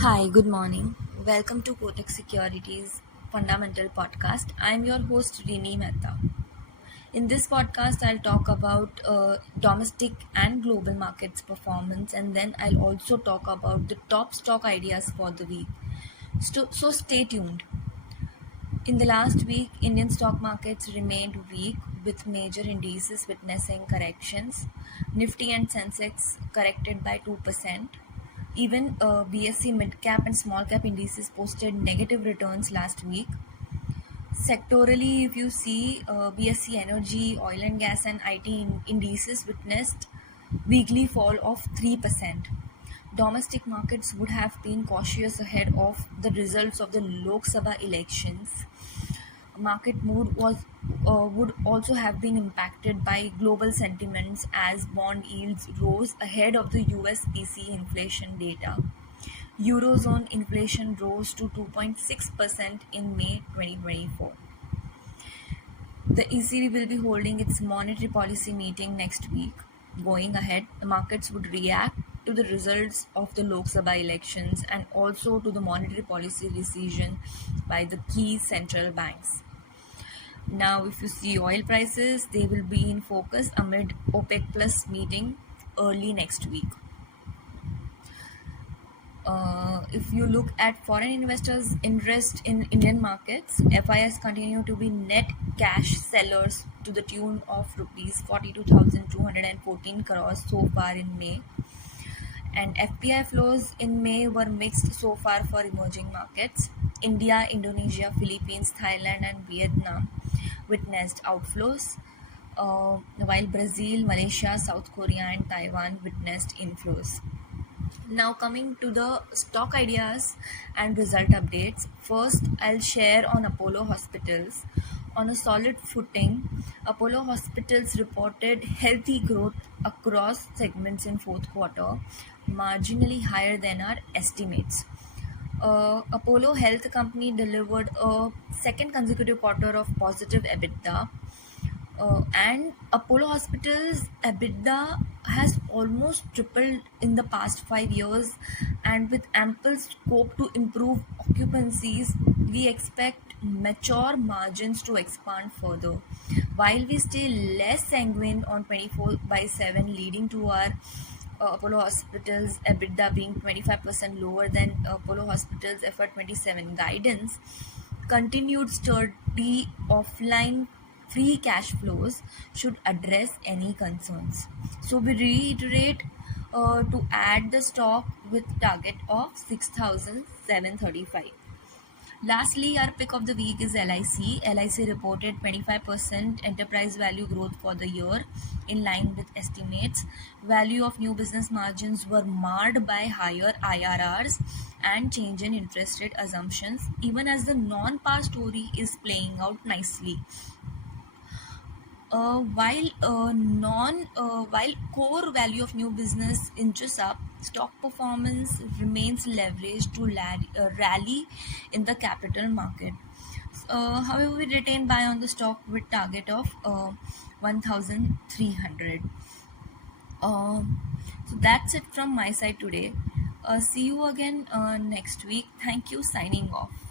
Hi, good morning. Welcome to Kotak Securities Fundamental Podcast. I'm your host Rini Mehta. In this podcast, I'll talk about domestic and global markets performance, and then I'll also talk about the top stock ideas for the week. So stay tuned. In the last week, Indian stock markets remained weak with major indices witnessing corrections. Nifty and Sensex corrected by 2%. Even BSE mid-cap and small-cap indices posted negative returns last week. Sectorally, if you see, BSE Energy, Oil and Gas and IT indices witnessed weekly fall of 3%. Domestic markets would have been cautious ahead of the results of the Lok Sabha elections. Market mood would also have been impacted by global sentiments as bond yields rose ahead of the US PCE inflation data. Eurozone inflation rose to 2.6% in May 2024. The ECB will be holding its monetary policy meeting next week. Going ahead, the markets would react to the results of the Lok Sabha elections and also to the monetary policy decision by the key central banks. Now, if you see oil prices, they will be in focus amid OPEC Plus meeting early next week. If you look at foreign investors' interest in Indian markets, FIIs continue to be net cash sellers to the tune of rupees 42,214 crores so far in May. And FPI flows in May were mixed so far for emerging markets. India, Indonesia, Philippines, Thailand and Vietnam witnessed outflows, while Brazil, Malaysia, South Korea and Taiwan witnessed inflows. Now coming to the stock ideas and result updates. First, I'll share on Apollo Hospitals. On a solid footing, Apollo Hospitals reported healthy growth across segments in fourth quarter, marginally higher than our estimates. Apollo Health Company delivered a second consecutive quarter of positive EBITDA. And Apollo Hospitals EBITDA has almost tripled in the past 5 years, and with ample scope to improve occupancies, we expect mature margins to expand further. While we stay less sanguine on 24/7, leading to our Apollo Hospitals EBITDA being 25% lower than Apollo Hospitals FY2027 guidance, continued sturdy offline free cash flows should address any concerns. So we reiterate to add the stock with target of 6,735. Lastly, our pick of the week is LIC. LIC reported 25% enterprise value growth for the year in line with estimates. Value of new business margins were marred by higher IRRs and change in interest rate assumptions, even as the non-par story is playing out nicely. While core value of new business inches up, stock performance remains leveraged to rally in the capital market. However, we retain buy on the stock with target of 1,300. So that's it from my side today. See you again next week. Thank you. Signing off.